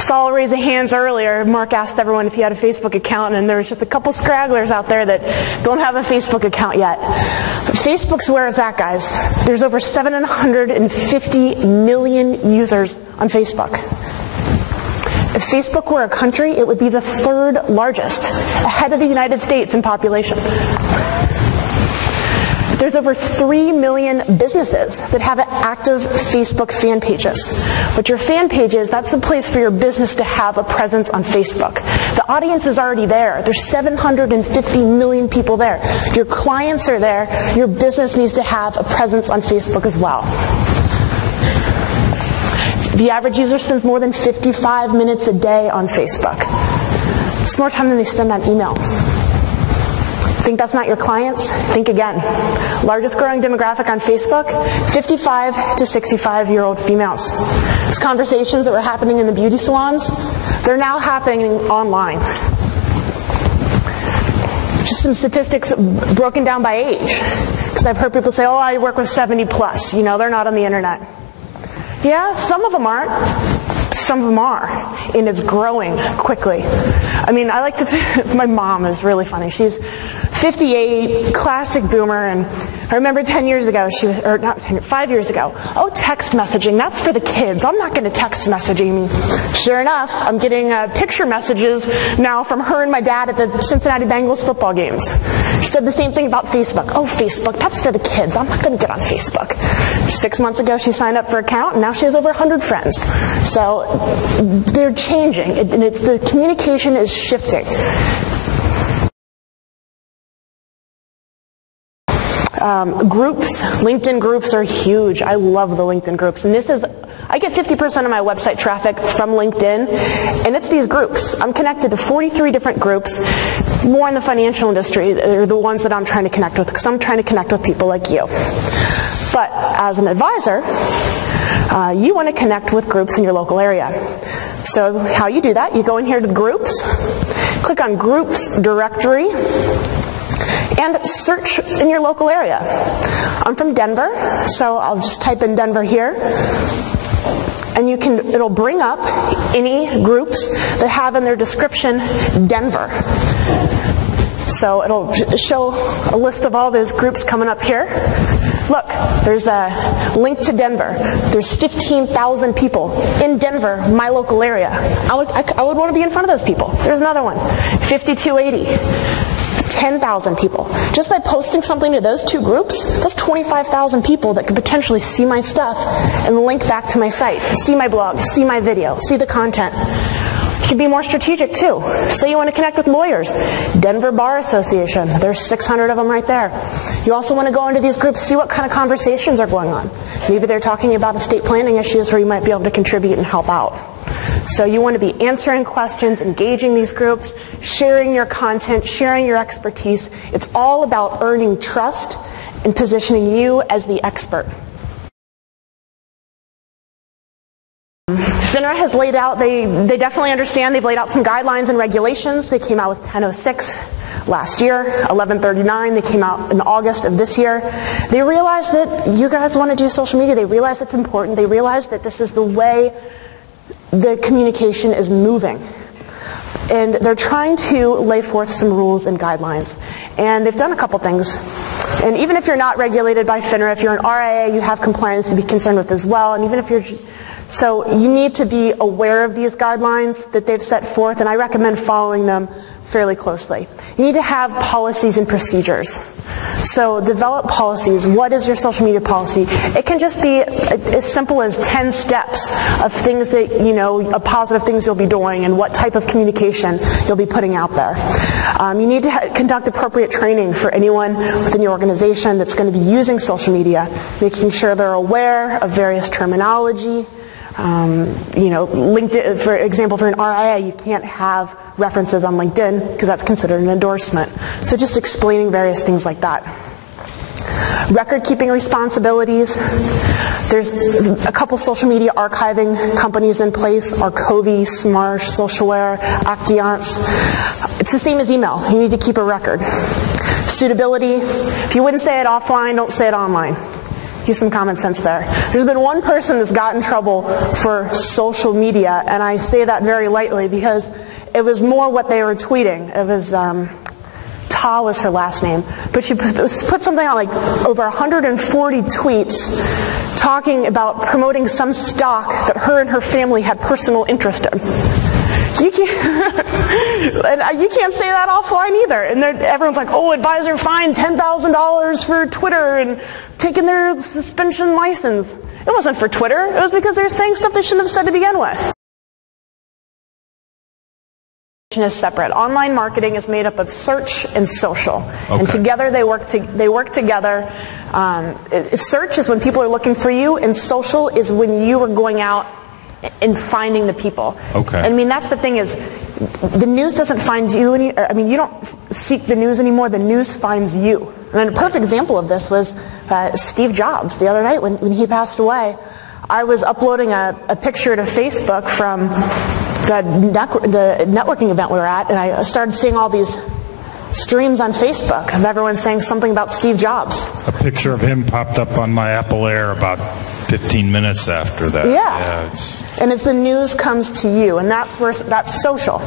Saw a raise of hands earlier. Mark asked everyone if he had a Facebook account, and there was just a couple scragglers out there that don't have a Facebook account yet. Facebook's where it's at, guys. There's over 750 million users on Facebook. If Facebook were a country, it would be the third largest, ahead of the United States in population. There's over 3 million businesses that have active Facebook fan pages. But your fan pages, that's the place for your business to have a presence on Facebook. The audience is already there. There's 750 million people there. Your clients are there. Your business needs to have a presence on Facebook as well. The average user spends more than 55 minutes a day on Facebook. It's more time than they spend on email. Think that's not your clients? Think again. Largest growing demographic on Facebook, 55 to 65-year-old females. Those conversations that were happening in the beauty salons, they're now happening online. Just some statistics broken down by age. Because I've heard people say, oh, I work with 70 plus. You know, they're not on the internet. Yeah, some of them aren't. Some of them are, and it's growing quickly. I mean, I like to say, my mom is really funny. She's 58, classic boomer, and I remember 10 years ago, she was, or not 10, 5 years ago, oh, text messaging, that's for the kids. I'm not going to text messaging. Sure enough, I'm getting picture messages now from her and my dad at the Cincinnati Bengals football games. She said the same thing about Facebook. Oh, Facebook, that's for the kids. I'm not going to get on Facebook. 6 months ago, she signed up for an account, and now she has over 100 friends. So they're changing, and the communication is shifting. Groups, LinkedIn groups are huge. I love the LinkedIn groups. And I get 50% of my website traffic from LinkedIn, and it's these groups. I'm connected to 43 different groups, more in the financial industry. They're the ones that I'm trying to connect with, because I'm trying to connect with people like you. But as an advisor, you want to connect with groups in your local area. So how you do that, you go in here to the groups, click on Groups Directory, and search in your local area. I'm from Denver, so I'll just type in Denver here. And it'll bring up any groups that have in their description Denver. So it'll show a list of all those groups coming up here. Look, there's a link to Denver. There's 15,000 people in Denver, my local area. I would want to be in front of those people. There's another one, 5280. 10,000 people. Just by posting something to those two groups, that's 25,000 people that could potentially see my stuff and link back to my site, see my blog, see my video, see the content. You can be more strategic too. Say you want to connect with lawyers. Denver Bar Association. There's 600 of them right there. You also want to go into these groups, see what kind of conversations are going on. Maybe they're talking about estate planning issues where you might be able to contribute and help out. So you want to be answering questions, engaging these groups, sharing your content, sharing your expertise. It's all about earning trust and positioning you as the expert. FINRA has laid out, they definitely understand, they've laid out some guidelines and regulations. They came out with 1006 last year, 1139, they came out in August of this year. They realized that you guys want to do social media. They realize it's important. They realize that this is the way the communication is moving. And they're trying to lay forth some rules and guidelines. And they've done a couple things. And even if you're not regulated by FINRA, if you're an RIA, you have compliance to be concerned with as well. And even if you're... So you need to be aware of these guidelines that they've set forth, and I recommend following them fairly closely. You need to have policies and procedures. So develop policies. What is your social media policy? It can just be as simple as 10 steps of things that, of positive things you'll be doing and what type of communication you'll be putting out there. You need to conduct appropriate training for anyone within your organization that's going to be using social media, making sure they're aware of various terminology. LinkedIn, for example, for an RIA, you can't have references on LinkedIn because that's considered an endorsement. So just explaining various things like that. Record-keeping responsibilities. There's a couple social media archiving companies in place, Arcovi, Smarsh, Socialware, Actiance. It's the same as email. You need to keep a record. Suitability. If you wouldn't say it offline, don't say it online. Use some common sense there. There's been one person that's got in trouble for social media, and I say that very lightly because it was more what they were tweeting. It was, Ta was her last name, but she put something on like over 140 tweets talking about promoting some stock that her and her family had personal interest in. You can't, and you can't say that offline either. And everyone's like, oh, advisor fined $10,000 for Twitter and taking their suspension license. It wasn't for Twitter. It was because they were saying stuff they shouldn't have said to begin with. Is separate. Online marketing is made up of search and social, and together they work together. Search is when people are looking for you, and social is when you are going out and finding the people. I mean, that's the thing is, the news doesn't find you you don't seek the news anymore. The news finds you. And a perfect example of this was Steve Jobs. The other night when he passed away, I was uploading a picture to Facebook from the networking event we were at, and I started seeing all these streams on Facebook of everyone saying something about Steve Jobs. A picture of him popped up on my Apple Air about 15 minutes after that. Yeah. And it's the news comes to you, and that's social.